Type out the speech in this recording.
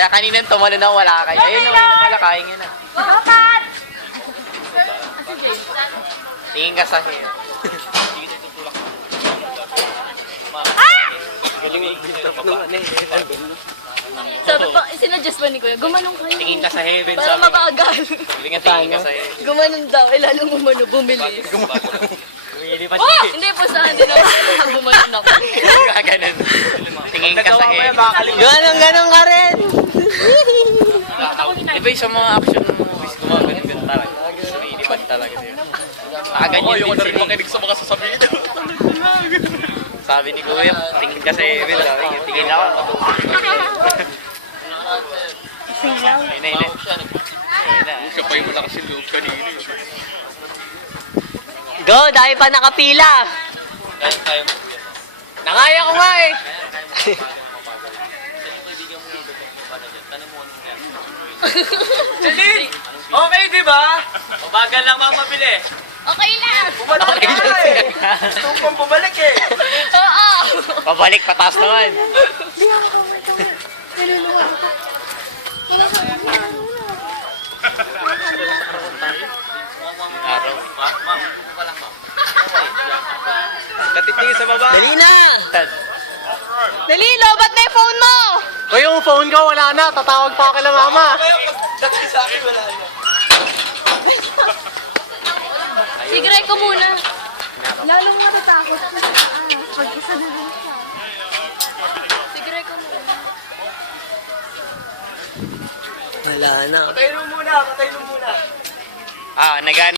Kaya kanina tumalo na wala kayo. Ayun, ayun na pala, kain nyo na. Dapat! Tingin ka sa hair. Galing mo bintap nung ano eh. Sabi pa, sinuggest ba ni Kuya, gumanong kayo. Tingin ka sa heaven, Para sabi. mabagal. Galing nga tingin ka sa heaven. Gumanon daw, lalong umano, bumilis. Lumilipat Oh! Hindi po saan din ako. Gumanon ako. Ganun. Tingin ka sa heaven. Ganong ka rin. Di ba yung sa mga action movies, gumagano'n talaga. Lumilipat talaga siya. Ganyan din Ayoko na rin sila. makinig sa mga sasabihin. Sabi ni Kuya, tingin ka sa heaven. Sabi niya, tingin ako. Ayun na, ayun na. Ayun na. Siya pa yung malakas yung loob kanina. Go, dahil pa nakapila. Tayo. Nakaya ko nga eh. Celine! Okay, di ba? Mabagal lang mga mabili. Okay lang! Okay lang eh. Gusto kong bumalik eh. Oo! Pabalik, pataas naman. Araw. Katitingin sa baba. Dali na. Dali, lobat na yung phone mo! O yung phone ko wala na. Tatawag pa ako kay mama. Sigray ko muna. Lalong natatakot ko sa pag isa na lang siya. Sigray ko muna. Wala na. Nag